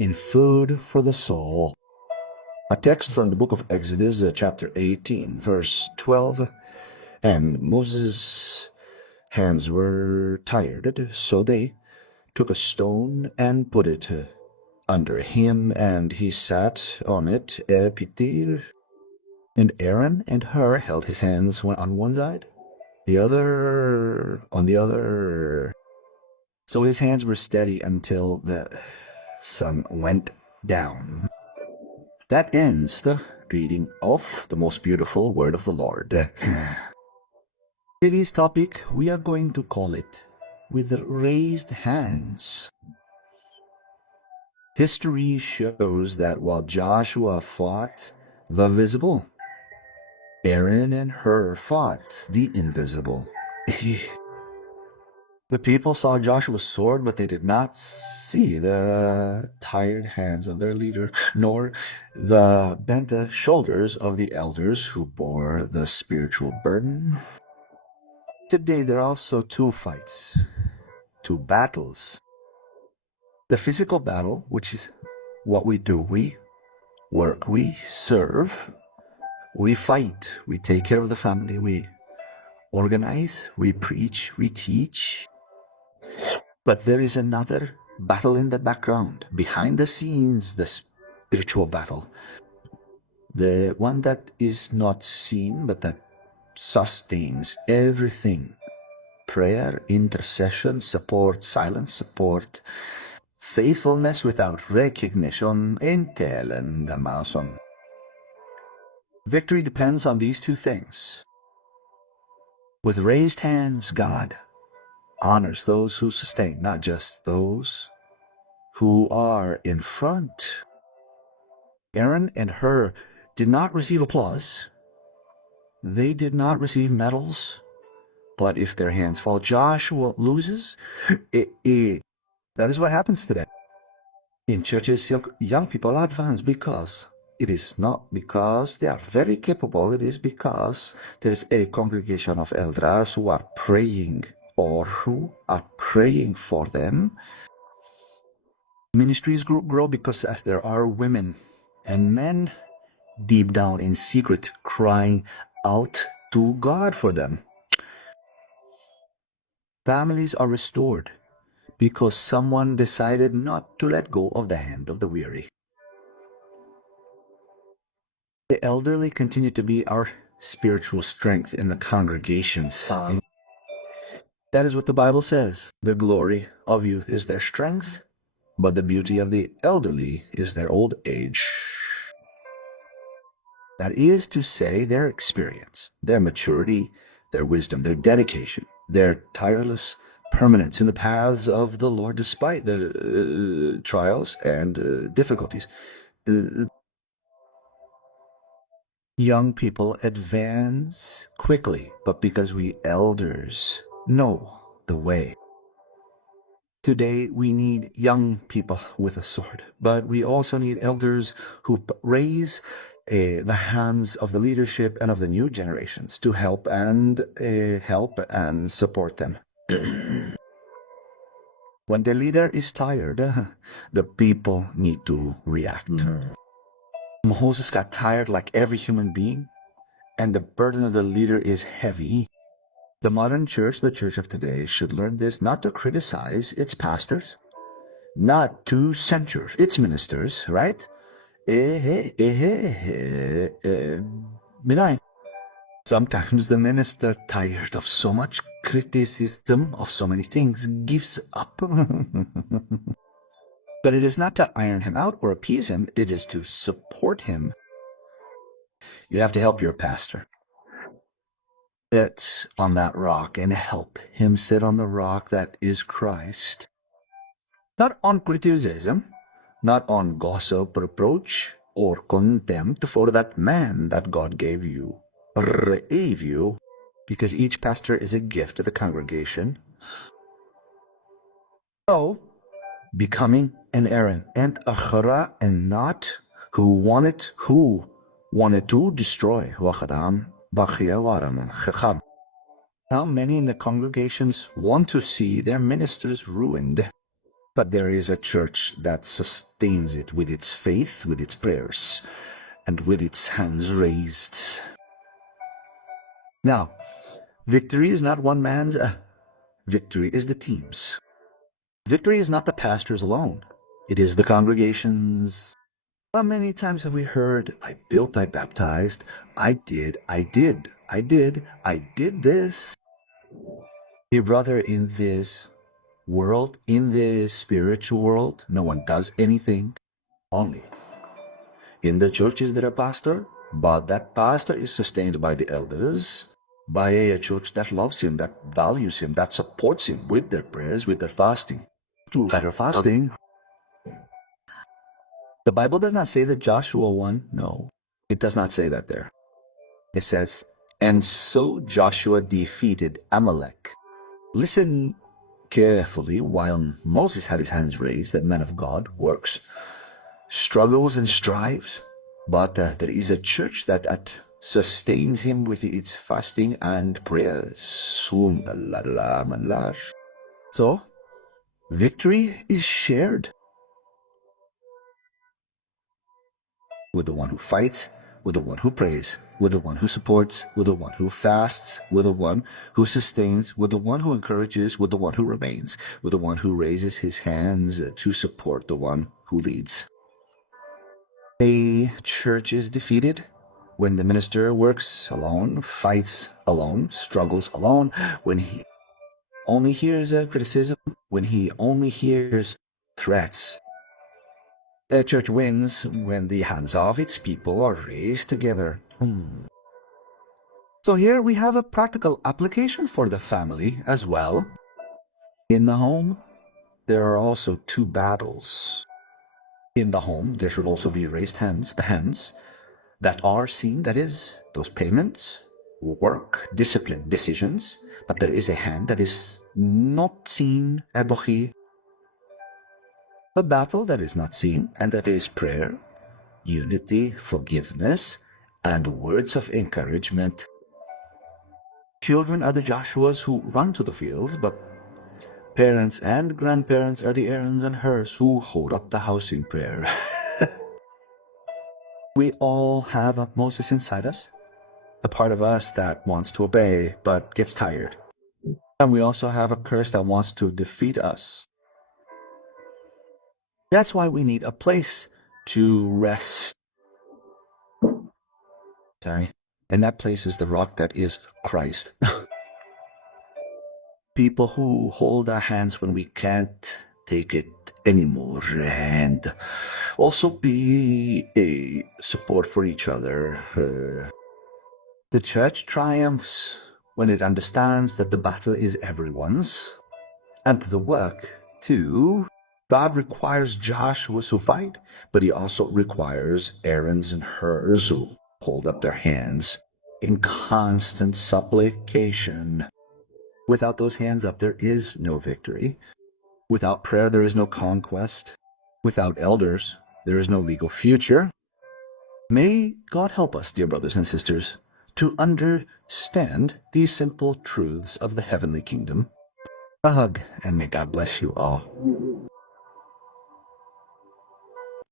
in food for the soul. A text from the book of Exodus, chapter 18, verse 12. And Moses' hands were tired, so they took a stone and put it under him, and he sat on it, Epitir. And Aaron and Hur held his hands, one on one side, the other on the other. So his hands were steady until the sun went down. That ends the reading of the most beautiful word of the Lord. Today's topic, we are going to call it with raised hands. History shows that while Joshua fought the visible, Aaron and Hur fought the invisible. The people saw Joshua's sword, but they did not see the tired hands of their leader, nor the bent shoulders of the elders who bore the spiritual burden. Today there are also two fights, two battles. The physical battle, which is what we do. We work, we serve, we fight, we take care of the family, we organize, we preach, we teach. But there is another battle in the background, behind the scenes, the spiritual battle. The one that is not seen, but that sustains everything. Prayer, intercession, support, silent support, faithfulness without recognition, intel and damason. Victory depends on these two things. With raised hands, God honors those who sustain, not just those who are in front. Aaron and Hur did not receive applause. They did not receive medals. But if their hands fall, Joshua loses. That is what happens today. In churches, young people advance because it is not because they are very capable. It is because there is a congregation of elders who are praying or who are praying for them. Ministries grow because there are women and men deep down in secret crying out to God for them. Families are restored because someone decided not to let go of the hand of the weary. The elderly continue to be our spiritual strength in the congregations. That is what the Bible says. The glory of youth is their strength, but the beauty of the elderly is their old age. That is to say, their experience, their maturity, their wisdom, their dedication, their tireless permanence in the paths of the Lord despite the trials and difficulties. Young people advance quickly, but because we elders know the way. Today we need young people with a sword, but we also need elders who raise the hands of the leadership and of the new generations to help and support them. When the leader is tired, the people need to react. Moses got tired like every human being, and the burden of the leader is heavy. The modern church, the church of today, should learn this, not to criticize its pastors, not to censure its ministers, right? Sometimes the minister, tired of so much criticism of so many things, gives up. But it is not to iron him out or appease him, it is to support him. You have to help your pastor sit on that rock and help him sit on the rock that is Christ. Not on criticism, not on gossip, reproach, or contempt for that man that God gave you, because each pastor is a gift to the congregation. So, becoming an Aaron and a Hura, and not who wanted to destroy. How many in the congregations want to see their ministers ruined? But there is a church that sustains it with its faith, with its prayers, and with its hands raised. Now, victory is not one man's, victory is the team's. Victory is not the pastors alone. It is the congregations. How many times have we heard, I built, I baptized, I did this. Dear brother, in this world, in this spiritual world, no one does anything only. In the churches there are pastor, but that pastor is sustained by the elders, by a church that loves him, that values him, that supports him with their prayers, with their fasting. Better fasting. The Bible does not say that Joshua won. No, it does not say that there. It says, and so Joshua defeated Amalek. Listen carefully. While Moses had his hands raised, that man of God works, struggles and strives, but there is a church that sustains him with its fasting and prayers. So, victory is shared with the one who fights, with the one who prays, with the one who supports, with the one who fasts, with the one who sustains, with the one who encourages, with the one who remains, with the one who raises his hands to support the one who leads. A church is defeated when the minister works alone, fights alone, struggles alone, when he only hears criticism, when he only hears threats. A church wins when the hands of its people are raised together. So here we have a practical application for the family as well. In the home, there are also two battles. In the home, there should also be raised hands, the hands that are seen, that is, those payments, work, discipline, decisions, but there is a hand that is not seen, ebochi, a battle that is not seen, and that is prayer, unity, forgiveness, and words of encouragement. Children are the Joshuas who run to the fields, but parents and grandparents are the Aarons and Hurs who hold up the house in prayer. We all have a Moses inside us, a part of us that wants to obey but gets tired. And we also have a curse that wants to defeat us. That's why we need a place to rest. And that place is the rock that is Christ. People who hold our hands when we can't take it anymore, and also be a support for each other. The church triumphs when it understands that the battle is everyone's, and the work, too. God requires Joshua's who fight, but he also requires Aaron's and Hurs who hold up their hands in constant supplication. Without those hands up, there is no victory. Without prayer, there is no conquest. Without elders, there is no legal future. May God help us, dear brothers and sisters, to understand these simple truths of the heavenly kingdom. A hug, and may God bless you all.